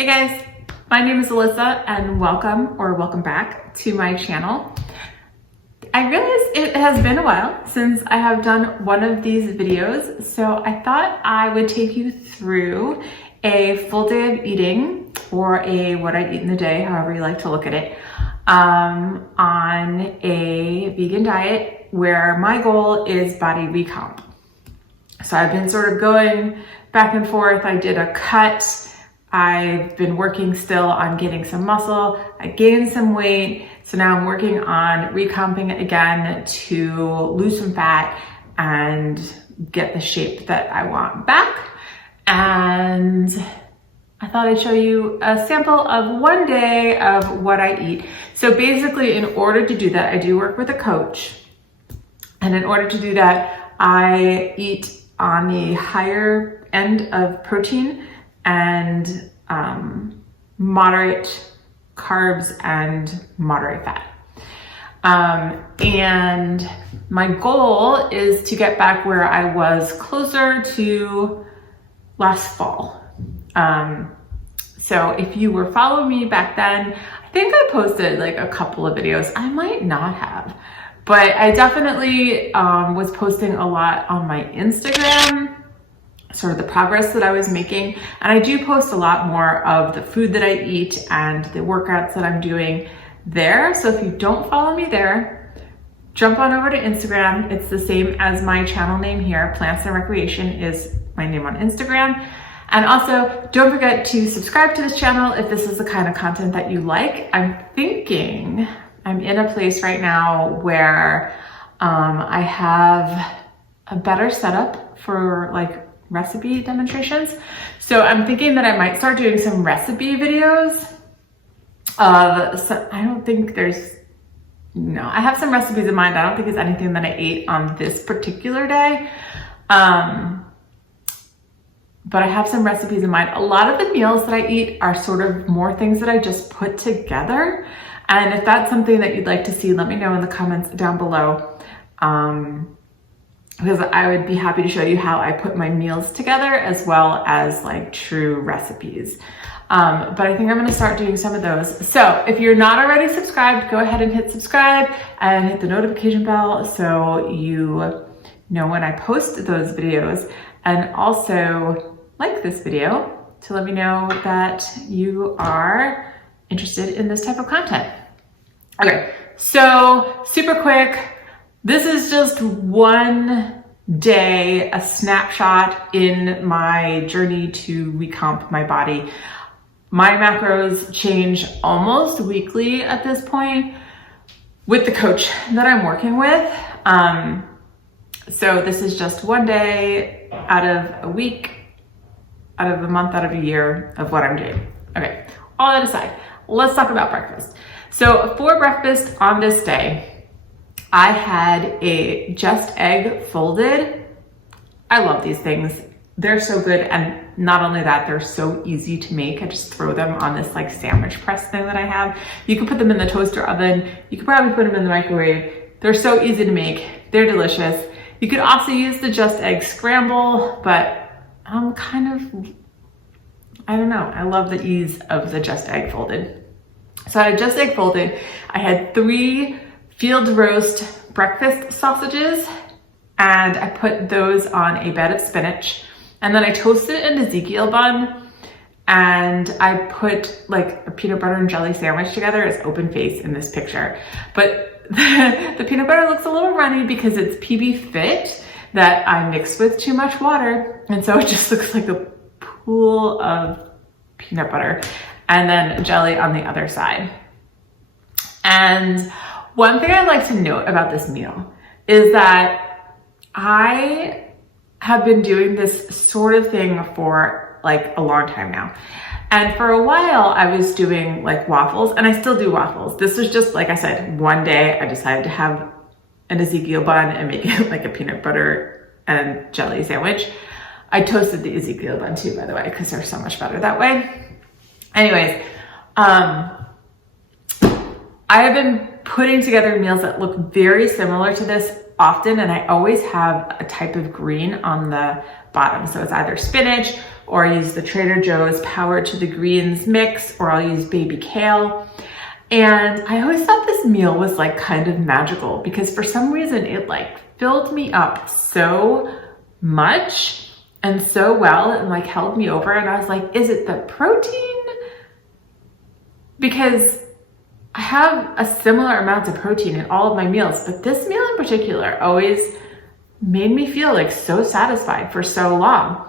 Hey guys, my name is Alyssa and welcome back to my channel. I realize it has been a while since I have done one of these videos, so I thought I would take you through a full day of eating, or a what I eat in the day, however you like to look at it, on a vegan diet where my goal is body recomp. So I've been sort of going back and forth. I did a cut. I've been working still on getting some muscle. I gained some weight. So now I'm working on recomping it again to lose some fat and get the shape that I want back. And I thought I'd show you a sample of one day of what I eat. So basically, in order to do that, I do work with a coach. And in order to do that, I eat on the higher end of protein and moderate carbs and moderate fat. And my goal is to get back where I was closer to last fall. So if you were following me back then, I think I posted like a couple of videos. I might not have, but I definitely was posting a lot on my Instagram, sort of the progress that I was making. And I do post a lot more of the food that I eat and the workouts that I'm doing there. So if you don't follow me there, jump on over to Instagram. It's the same as my channel name here. Plants and Recreation is my name on Instagram. And also, don't forget to subscribe to this channel if this is the kind of content that you like. I'm thinking I'm in a place right now where I have a better setup for like recipe demonstrations. So I'm thinking that I might start doing some recipe videos I have some recipes in mind. I don't think it's anything that I ate on this particular day. But I have some recipes in mind. A lot of the meals that I eat are sort of more things that I just put together. And if that's something that you'd like to see, let me know in the comments down below. Because I would be happy to show you how I put my meals together, as well as like true recipes. But I think I'm gonna start doing some of those. So if you're not already subscribed, go ahead and hit subscribe and hit the notification bell so you know when I post those videos. And also like this video to let me know that you are interested in this type of content. Okay, so super quick. This is just one day, a snapshot in my journey to recomp my body. My macros change almost weekly at this point with the coach that I'm working with. So this is just one day out of a week, out of a month, out of a year of what I'm doing. Okay, all that aside, let's talk about breakfast. So for breakfast on this day, I had a just egg folded. I love these things. They're so good. And not only that, they're so easy to make. I just throw them on this like sandwich press thing that I have. You can put them in the toaster oven. You could probably put them in the microwave. They're so easy to make. They're delicious. You could also use the just egg scramble, but I'm I don't know. I love the ease of the just egg folded. So I had just egg folded. I had 3 field roast breakfast sausages, and I put those on a bed of spinach. And then I toasted an Ezekiel bun, and I put like a peanut butter and jelly sandwich together. It's open face in this picture. But the peanut butter looks a little runny because it's PB Fit that I mixed with too much water. And so it just looks like a pool of peanut butter, and then jelly on the other side. And one thing I'd like to note about this meal is that I have been doing this sort of thing for like a long time now. And for a while I was doing like waffles, and I still do waffles. This was just, like I said, one day I decided to have an Ezekiel bun and make it like a peanut butter and jelly sandwich. I toasted the Ezekiel bun too, by the way, because they're so much better that way. Anyways, I have been putting together meals that look very similar to this often, and I always have a type of green on the bottom. So it's either spinach, or I use the Trader Joe's Power to the Greens mix, or I'll use baby kale. And I always thought this meal was like kind of magical because for some reason it like filled me up so much and so well and like held me over. And I was like, is it the protein? Because I have a similar amount of protein in all of my meals, but this meal in particular always made me feel like so satisfied for so long.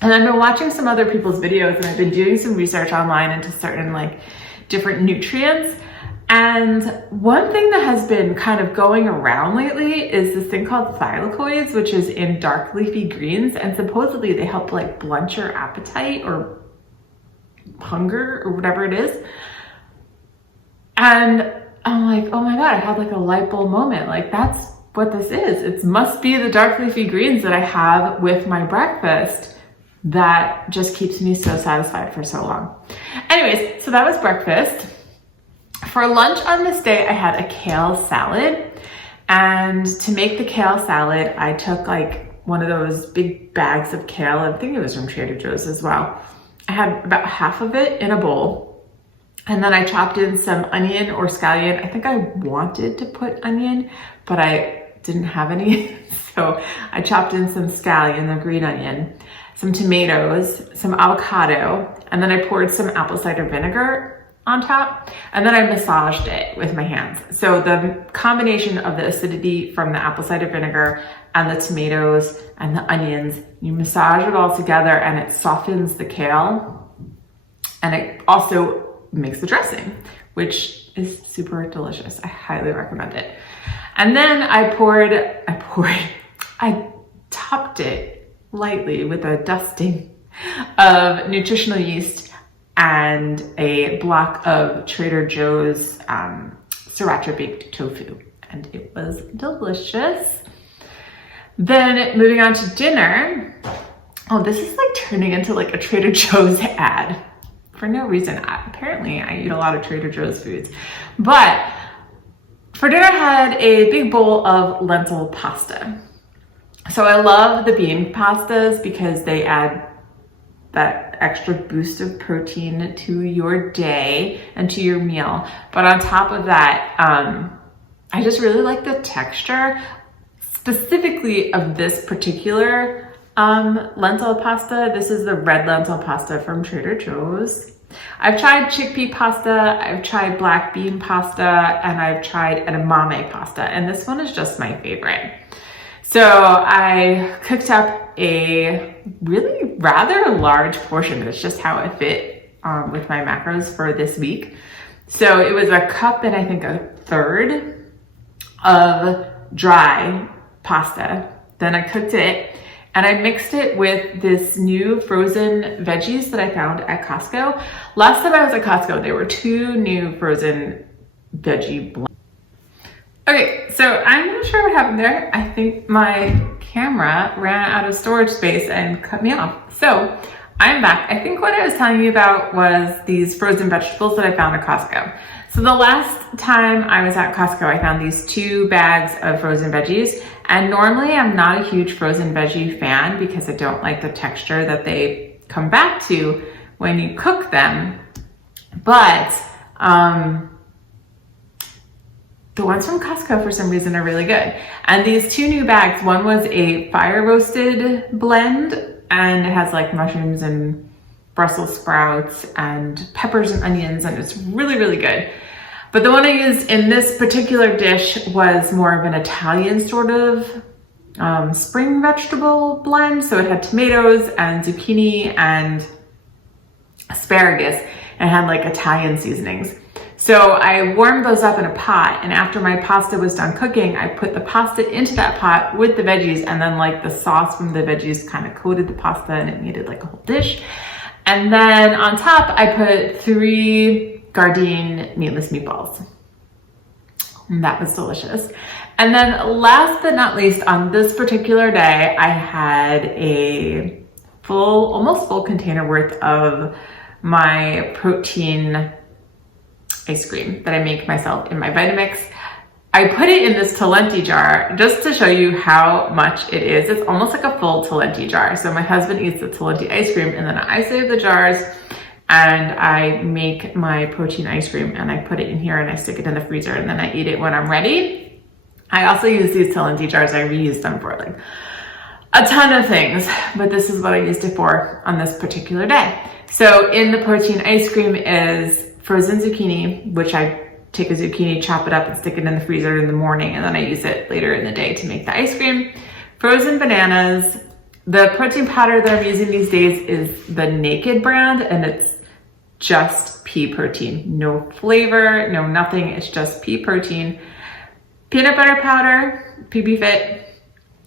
And I've been watching some other people's videos and I've been doing some research online into certain like different nutrients. And one thing that has been kind of going around lately is this thing called Thylakoids, which is in dark leafy greens. And supposedly they help like blunt your appetite or hunger or whatever it is. And I'm like, oh my God, I had like a light bulb moment. Like that's what this is. It must be the dark leafy greens that I have with my breakfast that just keeps me so satisfied for so long. Anyways, so that was breakfast. For lunch on this day, I had a kale salad. And to make the kale salad, I took like one of those big bags of kale. I think it was from Trader Joe's as well. I had about half of it in a bowl. And then I chopped in some onion or scallion. I think I wanted to put onion, but I didn't have any. So I chopped in some scallion, the green onion, some tomatoes, some avocado, and then I poured some apple cider vinegar on top, and then I massaged it with my hands. So the combination of the acidity from the apple cider vinegar and the tomatoes and the onions, you massage it all together and it softens the kale, and it also makes the dressing, which is super delicious. I highly recommend it. And then I topped it lightly with a dusting of nutritional yeast and a block of Trader Joe's sriracha baked tofu, and it was delicious. Then moving on to dinner. Oh, this is like turning into like a Trader Joe's ad for no reason. Apparently I eat a lot of Trader Joe's foods, but for dinner I had a big bowl of lentil pasta. So I love the bean pastas because they add that extra boost of protein to your day and to your meal. But on top of that, I just really like the texture, specifically of this particular lentil pasta. This is the red lentil pasta from Trader Joe's. I've tried chickpea pasta, I've tried black bean pasta, and I've tried edamame pasta, and this one is just my favorite. So I cooked up a really rather large portion. It's just how it fit with my macros for this week. So it was a cup and I think a third of dry pasta. Then I cooked it and I mixed it with this new frozen veggies that I found at Costco. Last time I was at Costco, there were 2 new frozen veggie blends. Okay, so I'm not sure what happened there. I think my camera ran out of storage space and cut me off. So I'm back. I think what I was telling you about was these frozen vegetables that I found at Costco. So the last time I was at Costco, I found these 2 bags of frozen veggies. And normally I'm not a huge frozen veggie fan because I don't like the texture that they come back to when you cook them. But the ones from Costco for some reason are really good. And these 2 new bags, one was a fire roasted blend and it has like mushrooms and Brussels sprouts and peppers and onions, and it's really, really good. But the one I used in this particular dish was more of an Italian sort of spring vegetable blend. So it had tomatoes and zucchini and asparagus and it had like Italian seasonings. So I warmed those up in a pot, and after my pasta was done cooking, I put the pasta into that pot with the veggies, and then like the sauce from the veggies kind of coated the pasta and it made it like a whole dish. And then on top, I put 3 Gardein meatless meatballs. And that was delicious. And then last but not least, on this particular day, I had a almost full container worth of my protein ice cream that I make myself in my Vitamix. I put it in this Talenti jar just to show you how much it is. It's almost like a full Talenti jar. So my husband eats the Talenti ice cream, and then I save the jars and I make my protein ice cream, and I put it in here and I stick it in the freezer, and then I eat it when I'm ready. I also use these Talenti jars. I reuse them for like a ton of things, but this is what I used it for on this particular day. So in the protein ice cream is frozen zucchini, which I take a zucchini, chop it up, and stick it in the freezer in the morning, and then I use it later in the day to make the ice cream. Frozen bananas. The protein powder that I'm using these days is the Naked brand, and it's just pea protein. No flavor, no nothing, it's just pea protein. Peanut butter powder, PB Fit,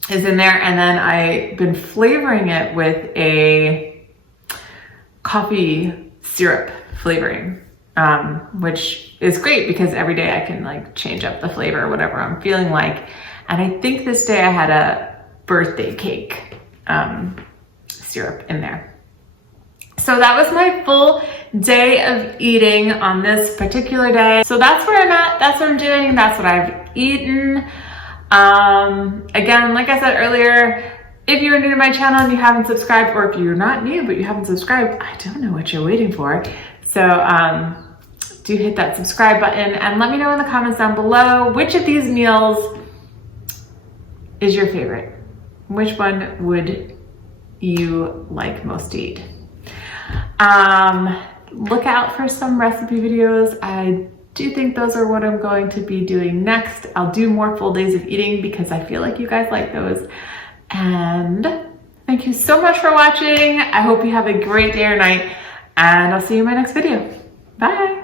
is in there, and then I've been flavoring it with a coffee syrup flavoring. Which is great because every day I can like change up the flavor, whatever I'm feeling like. And I think this day I had a birthday cake syrup in there. So that was my full day of eating on this particular day. So that's where I'm at, that's what I'm doing, that's what I've eaten. Again, like I said earlier, if you're new to my channel and you haven't subscribed, or if you're not new but you haven't subscribed, I don't know what you're waiting for. So do hit that subscribe button and let me know in the comments down below which of these meals is your favorite. Which one would you like most to eat? Look out for some recipe videos. I do think those are what I'm going to be doing next. I'll do more full days of eating because I feel like you guys like those. And thank you so much for watching. I hope you have a great day or night, and I'll see you in my next video. Bye.